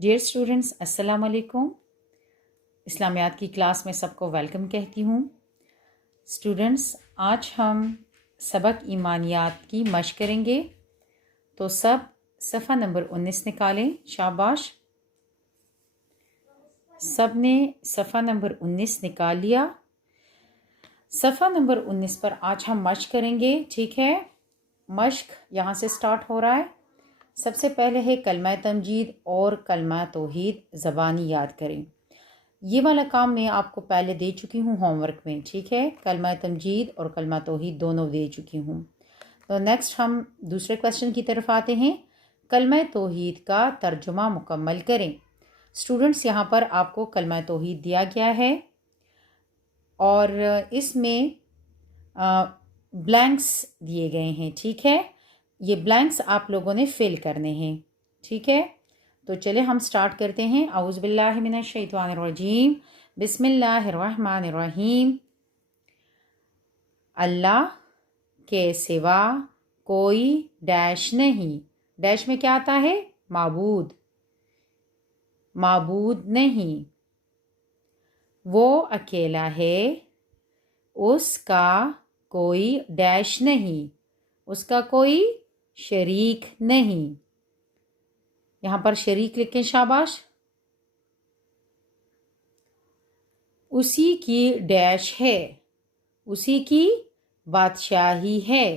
Dear students السلام علیکم۔ اسلامیات کی کلاس میں سب کو ویلکم کہتی ہوں۔ اسٹوڈنٹس آج ہم سبق ایمانیات کی مشق کریں گے، تو سب صفحہ نمبر 19 نکالیں۔ شاباش، سب نے صفحہ نمبر 19 نکال لیا۔ صفحہ نمبر 19 پر آج ہم مشق کریں گے، ٹھیک ہے؟ مشق یہاں سے سٹارٹ ہو رہا ہے۔ سب سے پہلے ہے کلمہ تمجید اور کلمہ توحید زبانی یاد کریں۔ یہ والا کام میں آپ کو پہلے دے چکی ہوں ہوم ورک میں، ٹھیک ہے؟ کلمہ تمجید اور کلمہ توحید دونوں دے چکی ہوں۔ تو نیکسٹ ہم دوسرے کویسچن کی طرف آتے ہیں۔ کلمہ توحید کا ترجمہ مکمل کریں۔ اسٹوڈنٹس یہاں پر آپ کو کلمہ توحید دیا گیا ہے اور اس میں بلینکس دیے گئے ہیں، ٹھیک ہے؟ یہ بلینکس آپ لوگوں نے فل کرنے ہیں، ٹھیک ہے؟ تو چلے ہم سٹارٹ کرتے ہیں۔ اعوذ باللہ من الشیطان الرجیم، بسم اللہ الرحمن الرحیم۔ اللہ کے سوا کوئی ڈیش نہیں۔ ڈیش میں کیا آتا ہے؟ معبود، معبود نہیں۔ وہ اکیلا ہے، اس کا کوئی ڈیش نہیں، اس کا کوئی شریک نہیں۔ یہاں پر شریک لکھیں، شاباش۔ اسی کی ڈیش ہے، اسی کی بادشاہی ہے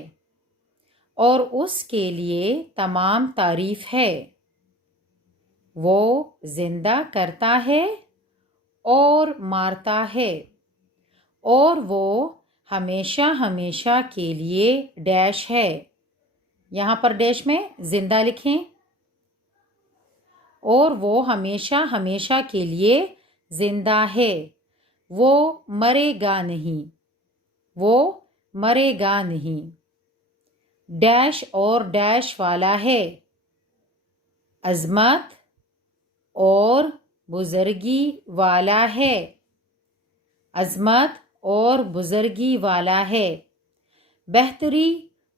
اور اس کے لیے تمام تعریف ہے۔ وہ زندہ کرتا ہے اور مارتا ہے اور وہ ہمیشہ ہمیشہ کے لیے ڈیش ہے۔ یہاں پر ڈیش میں زندہ لکھیں، اور وہ ہمیشہ ہمیشہ کے لیے زندہ ہے۔ وہ مرے گا نہیں، وہ مرے گا نہیں۔ ڈیش اور ڈیش والا ہے، عظمت اور بزرگی والا ہے، عظمت اور بزرگی والا ہے۔ بہتری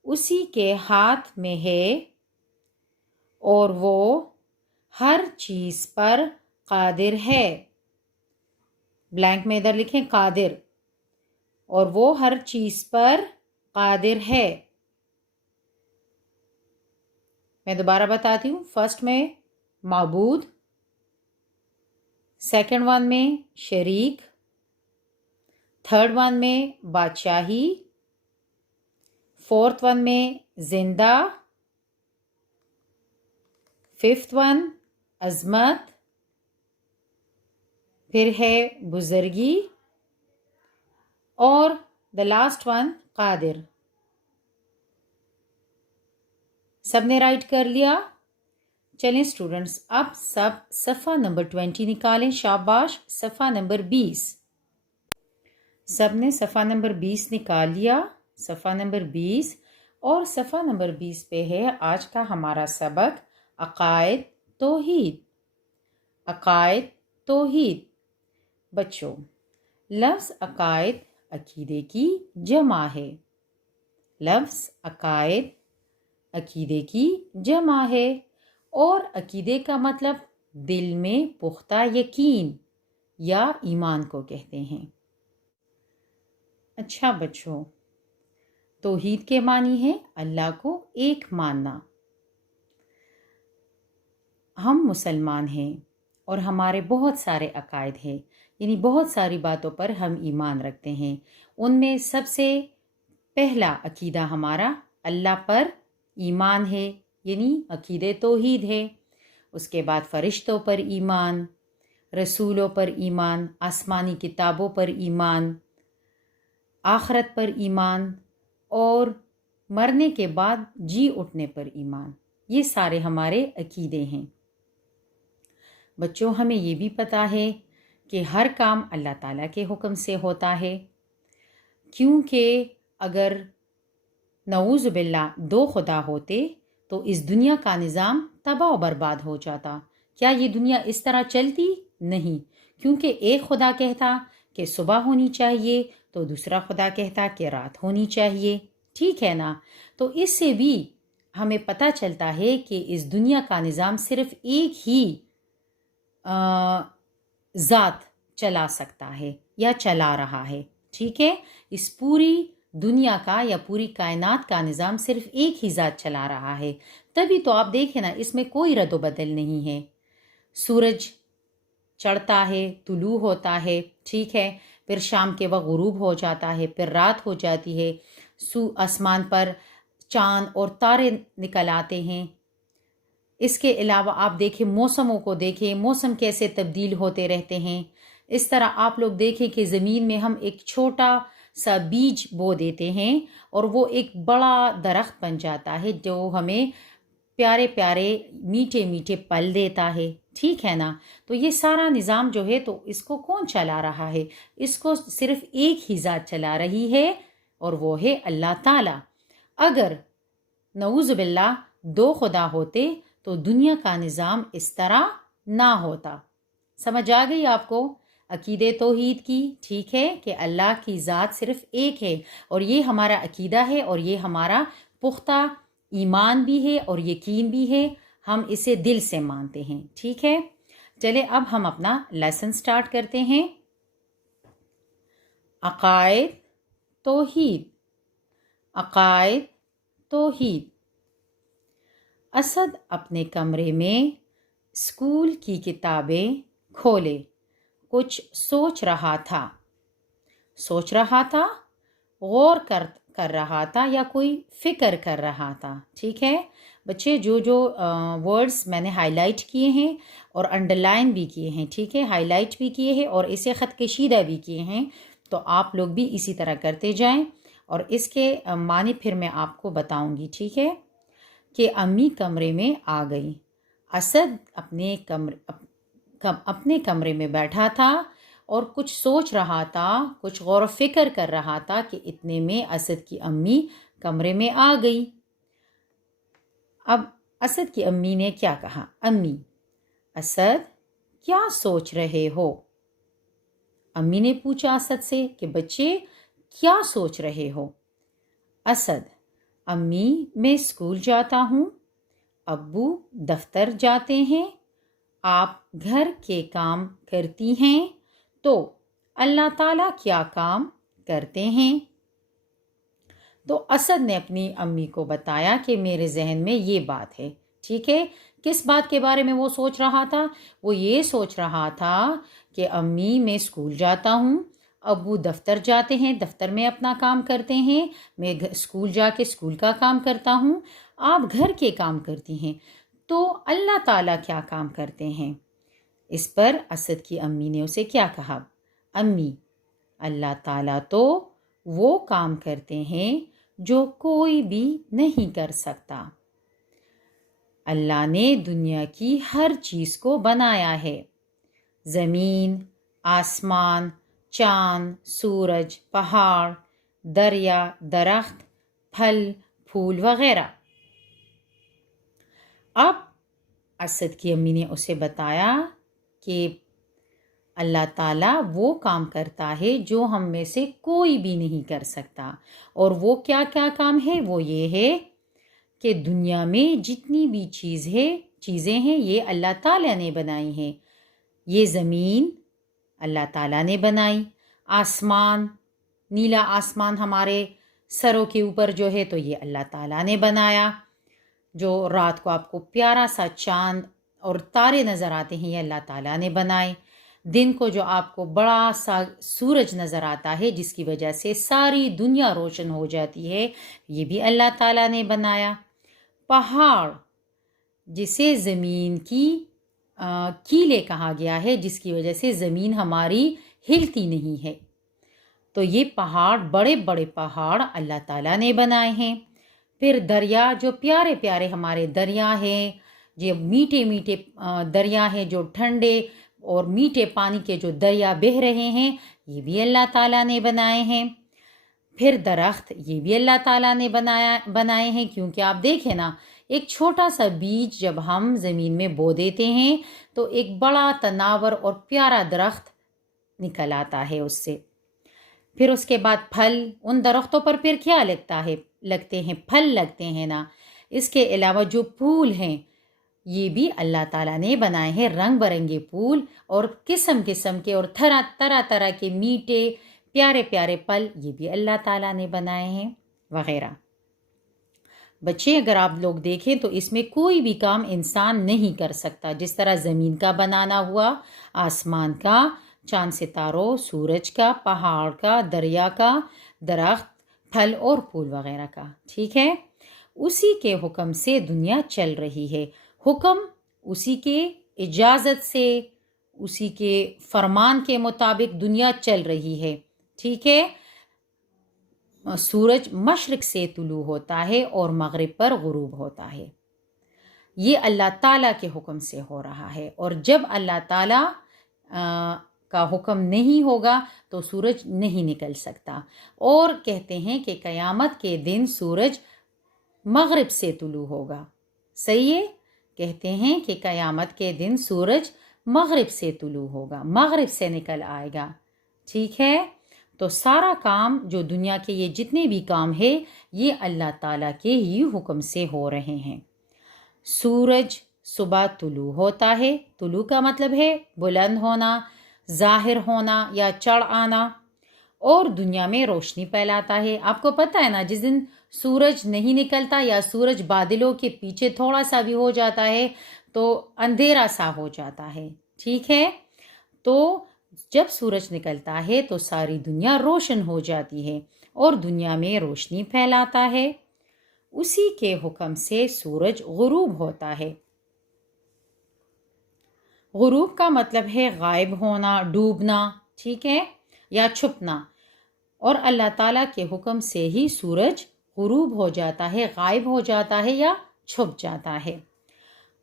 اسی کے ہاتھ میں ہے اور وہ ہر چیز پر قادر ہے۔ بلینک میں ادھر لکھیں قادر، اور وہ ہر چیز پر قادر ہے۔ میں دوبارہ بتاتی ہوں۔ فرسٹ میں معبود، سیکنڈ ون میں شریک، تھرڈ ون میں بادشاہی، فورتھ ون میں زندہ، ففتھ ون عظمت، پھر ہے بزرگی، اور دا لاسٹ ون قادر۔ سب نے رائٹ کر لیا؟ چلیں اسٹوڈنٹس اب سب صفحہ نمبر 20 نکالیں۔ شاباش، صفحہ نمبر 20۔ سب نے صفحہ نمبر 20 نکال لیا، صفحہ نمبر 20، اور صفحہ نمبر 20 پہ ہے آج کا ہمارا سبق عقائد توحید۔ عقائد توحید۔ بچوں، لفظ عقائد عقیدے کی جمع ہے۔ لفظ عقائد عقیدے کی جمع ہے، اور عقیدے کا مطلب دل میں پختہ یقین یا ایمان کو کہتے ہیں۔ اچھا بچوں، توحید کے معنی ہے اللہ کو ایک ماننا۔ ہم مسلمان ہیں اور ہمارے بہت سارے عقائد ہیں، یعنی بہت ساری باتوں پر ہم ایمان رکھتے ہیں۔ ان میں سب سے پہلا عقیدہ ہمارا اللہ پر ایمان ہے، یعنی عقیدہ توحید ہے۔ اس کے بعد فرشتوں پر ایمان، رسولوں پر ایمان، آسمانی کتابوں پر ایمان، آخرت پر ایمان، اور مرنے کے بعد جی اٹھنے پر ایمان۔ یہ سارے ہمارے عقیدے ہیں۔ بچوں، ہمیں یہ بھی پتہ ہے کہ ہر کام اللہ تعالیٰ کے حکم سے ہوتا ہے، کیونکہ اگر نعوذ باللہ دو خدا ہوتے تو اس دنیا کا نظام تباہ و برباد ہو جاتا۔ کیا یہ دنیا اس طرح چلتی؟ نہیں، کیونکہ ایک خدا کہتا کہ صبح ہونی چاہیے تو دوسرا خدا کہتا کہ رات ہونی چاہیے، ٹھیک ہے نا؟ تو اس سے بھی ہمیں پتہ چلتا ہے کہ اس دنیا کا نظام صرف ایک ہی ذات چلا سکتا ہے یا چلا رہا ہے، ٹھیک ہے؟ اس پوری دنیا کا یا پوری کائنات کا نظام صرف ایک ہی ذات چلا رہا ہے، تبھی تو آپ دیکھیں نا اس میں کوئی رد و بدل نہیں ہے۔ سورج چڑھتا ہے، طلوع ہوتا ہے، ٹھیک ہے، پھر شام کے وقت غروب ہو جاتا ہے، پھر رات ہو جاتی ہے، آسمان پر چاند اور تارے نکل آتے ہیں۔ اس کے علاوہ آپ دیکھیں موسموں کو دیکھیں، موسم کیسے تبدیل ہوتے رہتے ہیں۔ اس طرح آپ لوگ دیکھیں کہ زمین میں ہم ایک چھوٹا سا بیج بو دیتے ہیں اور وہ ایک بڑا درخت بن جاتا ہے جو ہمیں پیارے پیارے میٹھے میٹھے پھل دیتا ہے، ٹھیک ہے نا؟ تو یہ سارا نظام جو ہے تو اس کو کون چلا رہا ہے؟ اس کو صرف ایک ہی ذات چلا رہی ہے اور وہ ہے اللہ تعالیٰ۔ اگر نعوذ باللہ دو خدا ہوتے تو دنیا کا نظام اس طرح نہ ہوتا۔ سمجھ آ گئی آپ کو عقیدے توحید کی؟ ٹھیک ہے کہ اللہ کی ذات صرف ایک ہے اور یہ ہمارا عقیدہ ہے اور یہ ہمارا پختہ ایمان بھی ہے اور یقین بھی ہے، ہم اسے دل سے مانتے ہیں، ٹھیک ہے؟ چلے اب ہم اپنا لیسن سٹارٹ کرتے ہیں۔ عقائد توحید، عقائد توحید۔ اسد اپنے کمرے میں اسکول کی کتابیں کھولے کچھ سوچ رہا تھا، سوچ رہا تھا، غور کر رہا تھا یا کوئی فکر کر رہا تھا، ٹھیک ہے بچے؟ جو ورڈز میں نے ہائی لائٹ کیے ہیں اور انڈر لائن بھی کیے ہیں، ٹھیک ہے، ہائی لائٹ بھی کیے ہیں اور اسے خط کشیدہ بھی کیے ہیں، تو آپ لوگ بھی اسی طرح کرتے جائیں اور اس کے معنی پھر میں آپ کو بتاؤں گی، ٹھیک ہے؟ کہ امی کمرے میں آ گئی۔ اسد اپنے کمرے میں بیٹھا تھا اور کچھ سوچ رہا تھا، کچھ غور و فکر کر رہا تھا کہ اتنے میں اسد کی امی کمرے میں آ گئی۔ اب اسد کی امی نے کیا کہا؟ امی، اسد کیا سوچ رہے ہو؟ امی نے پوچھا اسد سے کہ بچے کیا سوچ رہے ہو؟ اسد، امی میں اسکول جاتا ہوں، ابو دفتر جاتے ہیں، آپ گھر کے کام کرتی ہیں، تو اللہ تعالیٰ کیا کام کرتے ہیں؟ تو اسد نے اپنی امی کو بتایا کہ میرے ذہن میں یہ بات ہے، ٹھیک ہے؟ کس بات کے بارے میں وہ سوچ رہا تھا؟ وہ یہ سوچ رہا تھا کہ امی میں اسکول جاتا ہوں، ابو دفتر جاتے ہیں، دفتر میں اپنا کام کرتے ہیں، میں اسکول جا کے اسکول کا کام کرتا ہوں، آپ گھر کے کام کرتی ہیں، تو اللہ تعالیٰ کیا کام کرتے ہیں؟ اس پر اسد کی امی نے اسے کیا کہا؟ امی، اللہ تعالیٰ تو وہ کام کرتے ہیں جو کوئی بھی نہیں کر سکتا۔ اللہ نے دنیا کی ہر چیز کو بنایا ہے، زمین، آسمان، چاند، سورج، پہاڑ، دریا، درخت، پھل پھول وغیرہ۔ اب اسد کی امی نے اسے بتایا کہ اللہ تعالیٰ وہ کام کرتا ہے جو ہم میں سے کوئی بھی نہیں کر سکتا، اور وہ کیا کیا کام ہے؟ وہ یہ ہے کہ دنیا میں جتنی بھی چیزیں ہیں یہ اللہ تعالیٰ نے بنائی ہیں۔ یہ زمین اللہ تعالیٰ نے بنائی، آسمان، نیلا آسمان ہمارے سروں کے اوپر جو ہے تو یہ اللہ تعالیٰ نے بنایا، جو رات کو آپ کو پیارا سا چاند اور تارے نظر آتے ہیں یہ اللہ تعالیٰ نے بنائے، دن کو جو آپ کو بڑا سا سورج نظر آتا ہے جس کی وجہ سے ساری دنیا روشن ہو جاتی ہے، یہ بھی اللہ تعالیٰ نے بنایا۔ پہاڑ، جسے زمین کی کیلے کہا گیا ہے، جس کی وجہ سے زمین ہماری ہلتی نہیں ہے، تو یہ پہاڑ، بڑے بڑے پہاڑ اللہ تعالیٰ نے بنائے ہیں۔ پھر دریا، جو پیارے پیارے ہمارے دریا ہیں، جو میٹھے میٹھے دریا ہیں، جو ٹھنڈے اور میٹھے پانی کے جو دریا بہہ رہے ہیں، یہ بھی اللہ تعالیٰ نے بنائے ہیں۔ پھر درخت، یہ بھی اللہ تعالیٰ نے بنائے ہیں، کیونکہ آپ دیکھیں نا، ایک چھوٹا سا بیج جب ہم زمین میں بو دیتے ہیں تو ایک بڑا تناور اور پیارا درخت نکل آتا ہے اس سے۔ پھر اس کے بعد پھل، ان درختوں پر پھر کیا لگتے ہیں؟ پھل لگتے ہیں نا۔ اس کے علاوہ جو پھول ہیں، یہ بھی اللہ تعالیٰ نے بنائے ہیں رنگ برنگے پھول اور قسم قسم کے اور طرح طرح کے میٹھے پیارے پیارے پل، یہ بھی اللہ تعالیٰ نے بنائے ہیں وغیرہ۔ بچے اگر آپ لوگ دیکھیں تو اس میں کوئی بھی کام انسان نہیں کر سکتا، جس طرح زمین کا بنانا ہوا، آسمان کا، چاند ستاروں، سورج کا، پہاڑ کا، دریا کا، درخت، پھل اور پھول وغیرہ کا، ٹھیک ہے۔ اسی کے حکم سے دنیا چل رہی ہے، حکم اسی کے اجازت سے، اسی کے فرمان کے مطابق دنیا چل رہی ہے، ٹھیک ہے۔ سورج مشرق سے طلوع ہوتا ہے اور مغرب پر غروب ہوتا ہے، یہ اللہ تعالیٰ کے حکم سے ہو رہا ہے، اور جب اللہ تعالیٰ کا حکم نہیں ہوگا تو سورج نہیں نکل سکتا۔ اور کہتے ہیں کہ قیامت کے دن سورج مغرب سے طلوع ہوگا، صحیح ہے، کہتے ہیں کہ قیامت کے دن سورج مغرب سے طلوع ہوگا، مغرب سے نکل آئے گا، ٹھیک ہے۔ تو سارا کام جو دنیا کے یہ جتنے بھی کام ہے یہ اللہ تعالیٰ کے ہی حکم سے ہو رہے ہیں۔ سورج صبح طلوع ہوتا ہے، طلوع کا مطلب ہے بلند ہونا، ظاہر ہونا یا چڑھ آنا، اور دنیا میں روشنی پھیلاتا ہے۔ آپ کو پتہ ہے نا، جس دن سورج نہیں نکلتا یا سورج بادلوں کے پیچھے تھوڑا سا بھی ہو جاتا ہے تو اندھیرا سا ہو جاتا ہے، ٹھیک ہے۔ تو جب سورج نکلتا ہے تو ساری دنیا روشن ہو جاتی ہے اور دنیا میں روشنی پھیلاتا ہے، اسی کے حکم سے سورج غروب ہوتا ہے۔ غروب کا مطلب ہے غائب ہونا، ڈوبنا، ٹھیک ہے، یا چھپنا، اور اللہ تعالیٰ کے حکم سے ہی سورج غروب ہو جاتا ہے، غائب ہو جاتا ہے یا چھپ جاتا ہے۔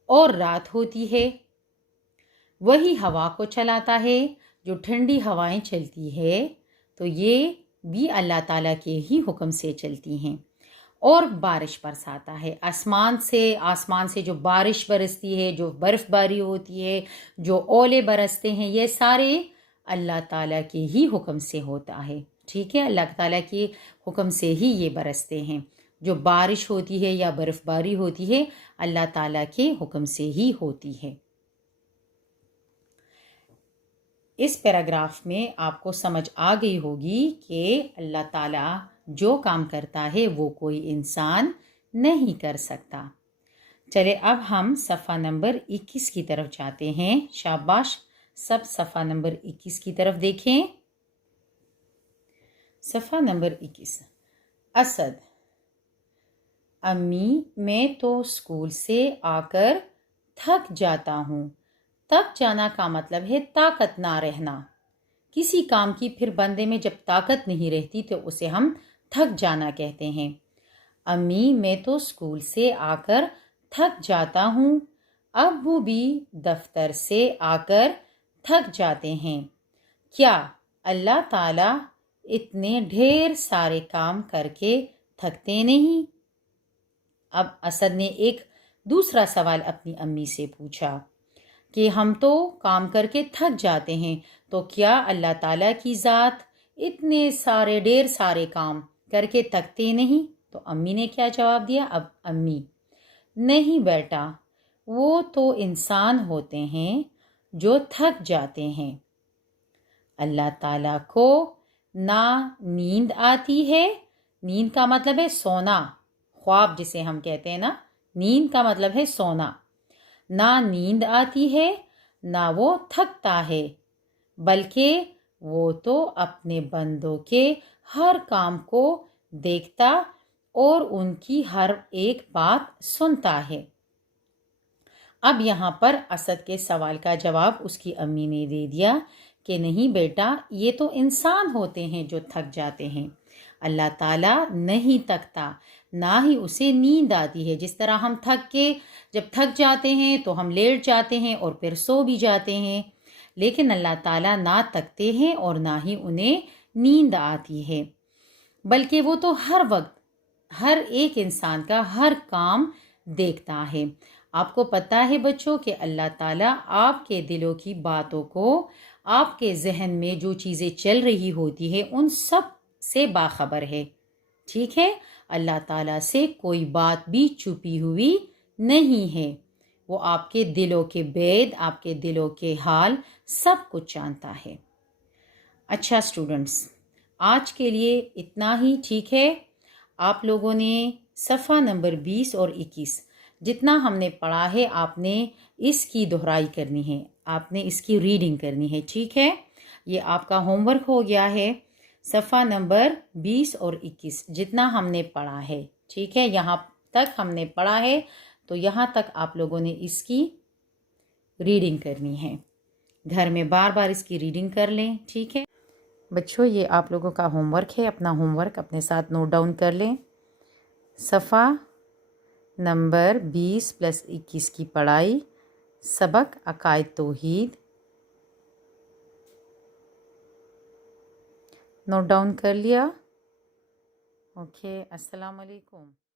اور رات ہوتی ہے، وہی ہوا کو چلاتا ہے، جو ٹھنڈی ہوائیں چلتی ہے تو یہ بھی اللہ تعالیٰ کے ہی حکم سے چلتی ہیں، اور بارش برساتا ہے، آسمان سے جو بارش برستی ہے، جو برف باری ہوتی ہے، جو اولے برستے ہیں، یہ سارے اللہ تعالیٰ کے ہی حکم سے ہوتا ہے، ٹھیک ہے، اللہ تعالیٰ کے حکم سے ہی یہ برستے ہیں، جو بارش ہوتی ہے یا برف باری ہوتی ہے اللہ تعالیٰ کے حکم سے ہی ہوتی ہے۔ اس پیراگراف میں آپ کو سمجھ آ گئی ہوگی کہ اللہ تعالیٰ جو کام کرتا ہے وہ کوئی انسان نہیں کر سکتا۔ چلے اب ہم صفحہ نمبر 21 کی طرف جاتے ہیں، شاباش، سب صفحہ نمبر 21 کی طرف دیکھیں۔ صفحہ نمبر 21، اسد: امی میں تو اسکول سے آ کر تھک جاتا ہوں۔ تھک جانا کا مطلب ہے طاقت نہ رہنا، کسی کام کی پھر بندے میں جب طاقت نہیں رہتی تو اسے ہم تھک جانا کہتے ہیں۔ امی میں تو اسکول سے آ کر تھک جاتا ہوں، ابو بھی دفتر سے آ کر تھک جاتے ہیں، کیا اللہ تعالیٰ اتنے ڈھیر سارے کام کر کے تھکتے نہیں؟ اب اسد نے ایک دوسرا سوال اپنی امی سے پوچھا کہ ہم تو کام کر کے تھک جاتے ہیں، تو کیا اللہ تعالیٰ کی ذات اتنے سارے ڈھیر سارے کام کر کے تھکتے نہیں؟ تو امی نے کیا جواب دیا؟ اب امی: نہیں بیٹا، وہ تو انسان ہوتے ہیں جو تھک جاتے ہیں۔ اللہ تعالیٰ کو نہ نیند آتی ہے، نیند کا مطلب ہے سونا، خواب جسے ہم کہتے ہیں نا، نیند کا مطلب ہے سونا، نہ نیند آتی ہے نہ وہ تھکتا ہے، بلکہ وہ تو اپنے بندوں کے ہر کام کو دیکھتا اور ان کی ہر ایک بات سنتا ہے۔ اب یہاں پر اسد کے سوال کا جواب اس کی امی نے دے دیا کہ نہیں بیٹا، یہ تو انسان ہوتے ہیں جو تھک جاتے ہیں، اللہ تعالیٰ نہیں تھکتا، نہ ہی اسے نیند آتی ہے۔ جس طرح ہم جب تھک جاتے ہیں تو ہم لیٹ جاتے ہیں اور پھر سو بھی جاتے ہیں، لیکن اللہ تعالیٰ نہ تھکتے ہیں اور نہ ہی انہیں نیند آتی ہے، بلکہ وہ تو ہر وقت ہر ایک انسان کا ہر کام دیکھتا ہے۔ آپ کو پتہ ہے بچوں کہ اللہ تعالیٰ آپ کے دلوں کی باتوں کو، آپ کے ذہن میں جو چیزیں چل رہی ہوتی ہے ان سب سے باخبر ہے، ٹھیک ہے۔ اللہ تعالیٰ سے کوئی بات بھی چھپی ہوئی نہیں ہے، وہ آپ کے دلوں کے بید، آپ کے دلوں کے حال سب کچھ جانتا ہے۔ اچھا اسٹوڈنٹس، آج کے لیے اتنا ہی، ٹھیک ہے؟ آپ لوگوں نے صفحہ نمبر 20 اور 21 جتنا ہم نے پڑھا ہے، آپ نے اس کی دہرائی کرنی ہے، آپ نے اس کی ریڈنگ کرنی ہے، ٹھیک ہے؟ یہ آپ کا ہوم ورک ہو گیا ہے۔ صفحہ نمبر 20 اور 21 جتنا ہم نے پڑھا ہے، ٹھیک ہے؟ یہاں تک ہم نے پڑھا ہے، تو یہاں تک آپ لوگوں نے اس کی ریڈنگ کرنی ہے۔ گھر میں بار بار اس کی ریڈنگ کر لیں، ٹھیک ہے بچوں؟ یہ آپ لوگوں کا ہوم ورک ہے، اپنا ہوم ورک اپنے ساتھ نوٹ ڈاؤن کر لیں۔ صفحہ نمبر 20+21 کی پڑھائی، سبق عقائد توحید، نوٹ ڈاؤن کر لیا؟ اوکے، السلام علیکم۔